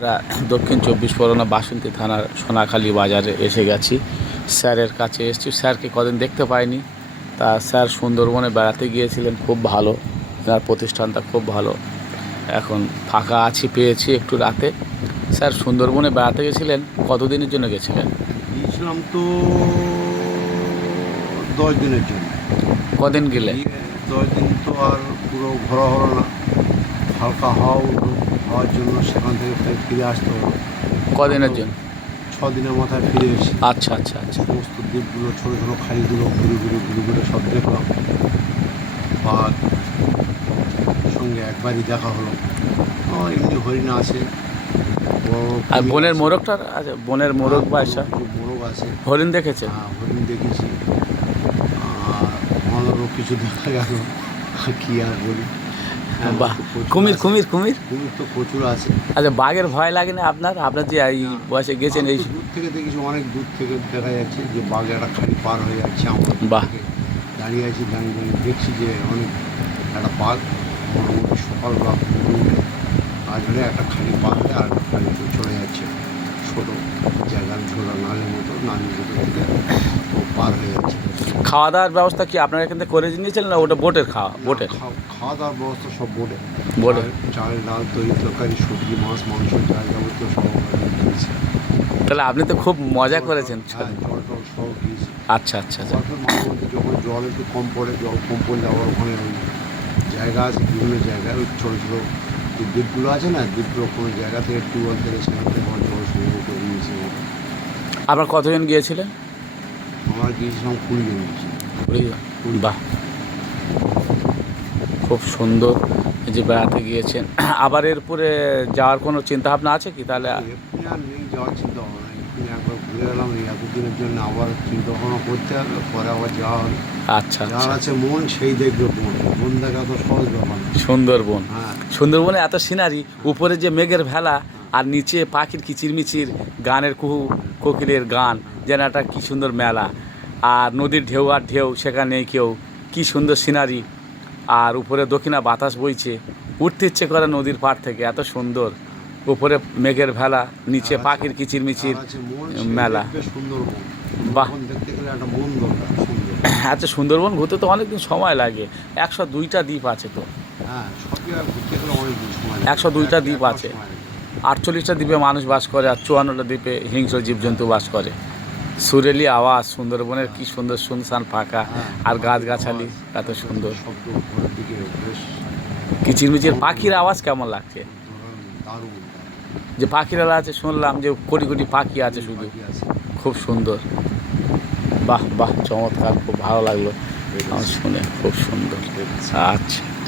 আমরা দক্ষিণ চব্বিশ পরগনা বাসন্তী থানার সোনাখালী বাজারে এসে গেছি। স্যারের কাছে এসেছি। স্যারকে কদিন দেখতে পাইনি। তা স্যার সুন্দরবনে বেড়াতে গিয়েছিলেন, খুব ভালো, তার প্রতিষ্ঠানটা খুব ভালো। এখন ফাঁকা আছি, পেয়েছি একটু রাতে। স্যার সুন্দরবনে বেড়াতে গেছিলেন, কতদিনের জন্য গেছিলেন? গিয়েছিলাম তো 10 দিনের জন্য। কদিন গেলেন? 10 দিন তো আর পুরো ঘোরা হলো না, হালকা হওয়ার জন্য সেখান থেকে ফিরে আসতে হলো। কদিনের জন্য? 6 দিনের মাথায় ফিরে এসেছি। আচ্ছা আচ্ছা আচ্ছা। সমস্ত দ্বীপগুলো, ছোটো ছোটো খাড়িগুলো ঘুরে সব দেখলাম। বাঘ সঙ্গে একবারই দেখা হলো। এমনি হরিণ আছে, আর বনের মোরগটা আছে? বনের মোরগ বা এসব মোরগ আছে। হরিণ দেখেছেন? হ্যাঁ, হরিণ দেখেছি। আর আমাদেরও কিছু দেখা গেল, কী আর বলি। বাহ, কুমির কুমির কুমির কুমির তো প্রচুর আছে। আচ্ছা, বাঘের ভয় লাগে না আপনার? আপনার যে এই বয়সে গেছেন, এই দূর থেকে দেখেছি, অনেক দূর থেকে দেখা যাচ্ছে যে বাঘ একটা খালি পার হয়ে যাচ্ছে। আমরা বাহ, দাঁড়িয়ে আছি, দাঁড়িয়ে দেখছি যে অনেক একটা বাঘ মোটামুটি সকালবেলা উঠে কাজ হলে একটা খালি পার হয়ে আর একটা খালি চলে যাচ্ছে। ছোটো জায়গা, ছোটো নালের ভিতর থেকে ও পার হয়ে যাচ্ছে। খাওয়া দাওয়ার ব্যবস্থা কি আপনারা এখান থেকে করে নিয়েছিলেন, না ওটা বোটের বোটের? খাওয়া দাওয়ার ব্যবস্থা সব বোটে। চাল ডাল তরি তরকারি, সবজি, মাছ, মাংস, যা যাবতীয় সব দিয়েছে। তাহলে আপনি তো খুব মজা করেছেন। জল টল সব দিয়েছে। আচ্ছা আচ্ছা আচ্ছা। মাঝে মধ্যে যখন জল একটু কম পড়ে, জল কম পড়লে আবার ওখানে ওই জায়গা আছে, বিভিন্ন জায়গায় ওই ছোটো ছোটো যে দ্বীপগুলো আছে না, দ্বীপগুলো কোনো জায়গা থেকে টিউবওয়েল থেকে সেখান থেকে জল সংগ্রহ করে নিয়েছে। আপনার কতজন গিয়েছিলেন? আমরা গিয়েছিলাম 20 জন গিয়েছিলাম। 20 জন? বাহ, খুব সুন্দর এই যে বেড়াতে গিয়েছেন। আবার এরপরে যাওয়ার কোনো চিন্তা ভাবনা আছে কি তাহলে? এক্ষুনি আর নেই যাওয়ার চিন্তা ভাবনা। এক্ষুনি একবার ঘুরে এলাম, এই এতদিনের জন্য আবার চিন্তা ভাবনা করতে হবে, পরে আবার যাওয়া হবে। আচ্ছা যার আচ্ছা। আছে মন সেই দেখবে মন দেখা তো সহজ ব্যাপার না। সুন্দরবন, হ্যাঁ, সুন্দরবনে এত সিনারি, উপরে যে মেঘের ভেলা আর নিচে পাখির কিচিরমিচির গানের কোকিলের গান, যেন একটা কী সুন্দর মেলা। আর নদীর ঢেউ আর ঢেউ, সেখানে নেই কেউ, কী সুন্দর সিনারি। আর উপরে দক্ষিণা বাতাস বইছে, উঠতে ইচ্ছে করে নদীর পাড় থেকে, এত সুন্দর। উপরে মেঘের ভেলা, নিচে পাখির কিচিরমিচির যার আছে মন সেই মেলা। দেখবে সুন্দরবন। বাহ, সুন্দরবন দেখতে গেলে একটা মন দরকার, সুন্দর। আচ্ছা, সুন্দরবন ঘুরতে তো অনেক দিন সময় লাগে। 102টা দ্বীপ আছে তো? হ্যাঁ, সব জায়গায় ঘুরতে গেলে অনেক দিন সময় লাগে। 102টা দ্বীপ একবার আছে। সময় লাগে। 48টা দ্বীপে মানুষ বাস করে, আর 54টা দ্বীপে হিংস্র জীবজন্তু বাস করে। সুরেলি আওয়াজ, সুন্দরবনের কি সুন্দর শুনশান ফাঁকা, আর গাছগাছালি এত সুন্দর। শব্দ ঘরের দিকে বেশ কিচিরমিচির পাখির আওয়াজ কেমন লাগছে? দারুণ। যে পাখিরা আছে, শুনলাম যে কোটি কোটি পাখি আছে শুধু, পাখি আছে। খুব সুন্দর। বাহ বাহ, চমৎকার, খুব ভালো লাগলো আমার শুনে, খুব সুন্দর। আচ্ছা।